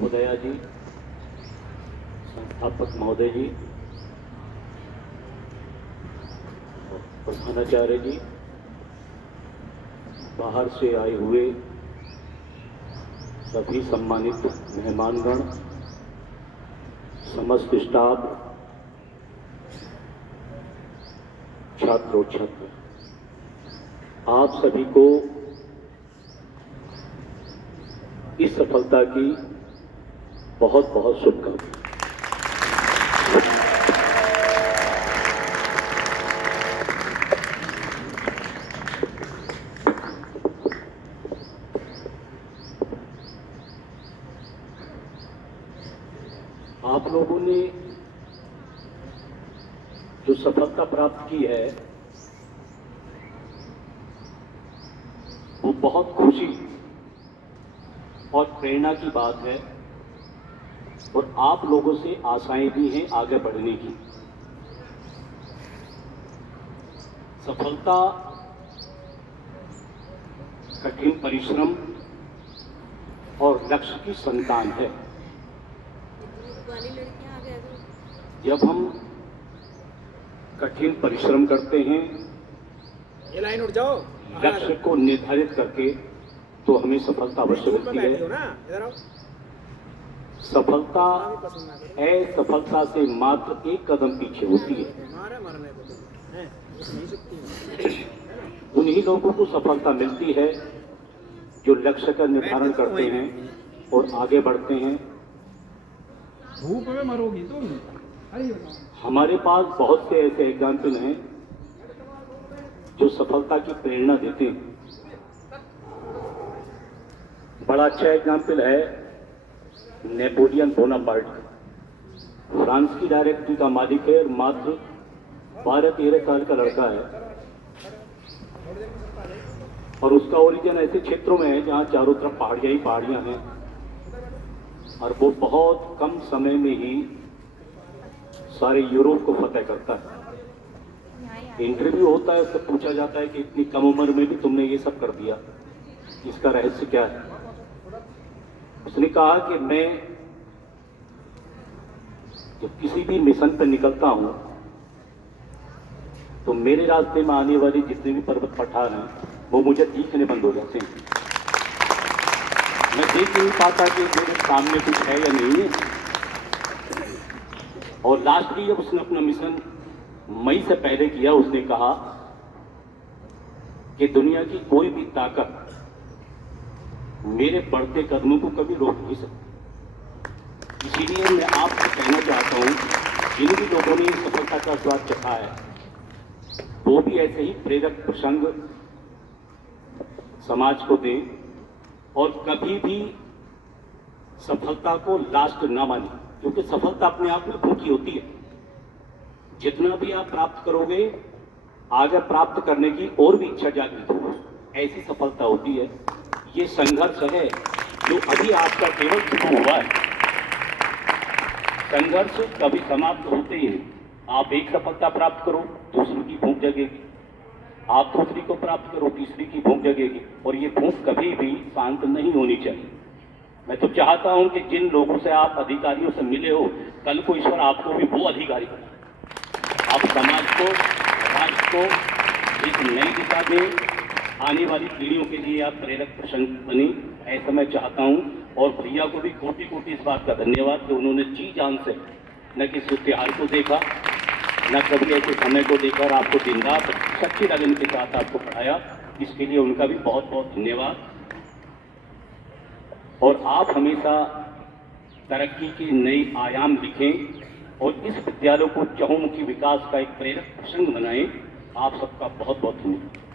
महोदया जी, संस्थापक महोदय जी, प्रधानाचार्य जी, बाहर से आए हुए सभी सम्मानित मेहमानगण, समस्त स्टाफ, छात्र छात्र, आप सभी को इस सफलता की बहुत बहुत शुभकामनाएं। आप लोगों ने जो सफलता प्राप्त की है वो बहुत खुशी और प्रेरणा की बात है और आप लोगों से आशाएं भी हैं आगे बढ़ने की। सफलता कठिन परिश्रम और लक्ष्य की संतान है। जब हम कठिन परिश्रम करते हैं, ये लाइन उठ जाओ, लक्ष्य को निर्धारित करके, तो हमें सफलता अवश्य मिलती है। सफलता असफलता से मात्र एक कदम पीछे होती है। उन्हीं लोगों को सफलता मिलती है जो लक्ष्य का निर्धारण करते हैं और आगे बढ़ते हैं। धूप में मरोगी तुम। हमारे पास बहुत से ऐसे एग्जाम्पल हैं जो सफलता की प्रेरणा देते हैं। बड़ा अच्छा एग्जाम्पल है नेपोलियन बोनापार्ट। फ्रांस की डायरेक्टरी का मालिक है और मात्र 12-13 साल का लड़का है और उसका ओरिजिन ऐसे क्षेत्रों में है जहां चारों तरफ पहाड़ियां ही पहाड़ियां हैं और वो बहुत कम समय में ही सारे यूरोप को फतेह करता है। इंटरव्यू होता है, उससे पूछा जाता है कि इतनी कम उम्र में भी तुमने ये सब कर दिया, इसका रहस्य क्या है? उसने कहा कि मैं जब किसी भी मिशन पर निकलता हूं तो मेरे रास्ते में आने वाले जितने भी पर्वत पठार हैं वो मुझे दिखने बंद हो जाते हैं। मैं देख नहीं पाता कि मेरे सामने कुछ है या नहीं है। और लास्टली जब उसने अपना मिशन मई से पहले किया, उसने कहा कि दुनिया की कोई भी ताकत मेरे बढ़ते कदमों को कभी रोक नहीं सकती। इसीलिए मैं आपसे कहना चाहता हूं, जिन भी लोगों ने सफलता का स्वाद चखा है वो भी ऐसे ही प्रेरक प्रसंग समाज को दें और कभी भी सफलता को लास्ट ना माने, क्योंकि सफलता अपने आप में भूखी होती है। जितना भी आप प्राप्त करोगे, आगे प्राप्त करने की और भी इच्छा जागृत होगी, ऐसी सफलता होती है। ये संघर्ष है जो अभी आपका केवल शुरू हुआ है। संघर्ष कभी समाप्त होते ही नहीं। आप एक सफलता प्राप्त करो, दूसरी की भूख जगेगी, आप दूसरी को प्राप्त करो, तीसरी की भूख जगेगी और ये भूख कभी भी शांत नहीं होनी चाहिए। मैं तो चाहता हूं कि जिन लोगों से आप अधिकारियों से मिले हो, कल को ईश्वर आपको भी वो अधिकारी बनाए। आप समाज को, राष्ट्र को एक नई दिशा दें, आने वाली पीढ़ियों के लिए आप प्रेरक प्रसंग बने, ऐसा मैं चाहता हूं। और भैया को भी कोटि कोटि इस बात का धन्यवाद कि उन्होंने जी जान से न किसी त्योहार को देखा, न कभी ऐसे समय को देखा और आपको दिन रात सच्ची लगन के साथ आपको पढ़ाया। इसके लिए उनका भी बहुत बहुत धन्यवाद। और आप हमेशा तरक्की के नए आयाम लिखें और इस विद्यालय को चहुमुखी विकास का एक प्रेरक प्रसंग बनाएं। आप सबका बहुत बहुत धन्यवाद।